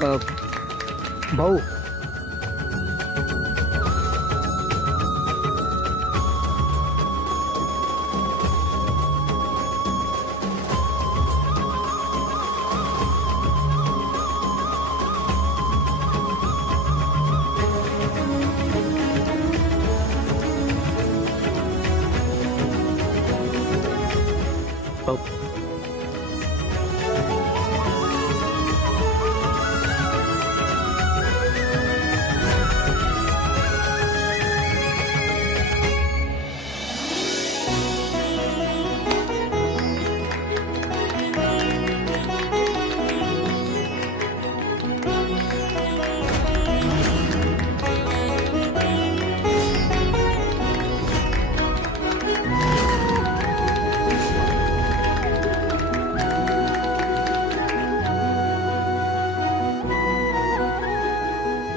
भाऊ,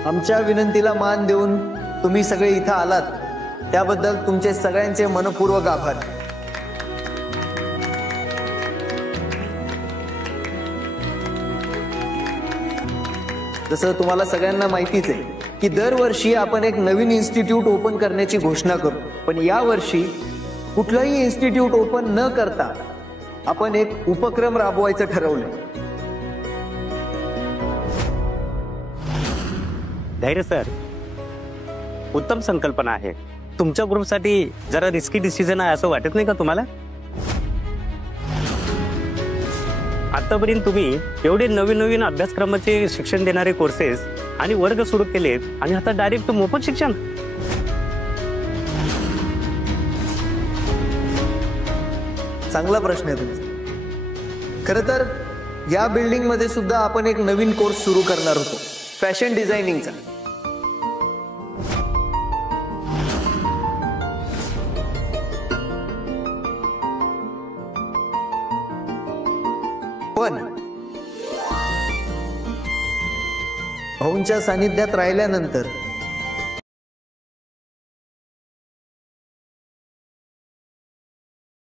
आमच्या विनंतीला मान देऊन तुम्ही सगळे इथं आलात त्याबद्दल तुमचे सगळ्यांचे मनपूर्वक आभार। जसं तुम्हाला सगळ्यांना माहितीच आहे की दरवर्षी आपण एक नवीन इन्स्टिट्यूट ओपन करण्याची घोषणा करतो, पण यावर्षी कुठलंही इन्स्टिट्यूट ओपन न करता आपण एक उपक्रम राबवायचं ठरवलं। धैर्य सर, उत्तम संकल्पना आहे। तुमच्या ग्रुपसाठी जरा रिस्की डिसिजन आहे असं वाटत नाही का तुम्हाला? आतापर्यंत तुम्ही एवढे नवीन नवीन अभ्यासक्रमाचे शिक्षण देणारे कोर्सेस आणि वर्ग सुरू केलेत आणि आता डायरेक्ट मोफत शिक्षण। चांगला प्रश्न आहे तुमचा। खरं तर या बिल्डिंग मध्ये सुद्धा आपण एक नवीन कोर्स सुरू करणार होतो, फॅशन डिझायनिंगचा। पण भाऊंच्या सानिध्यात राहिल्यानंतर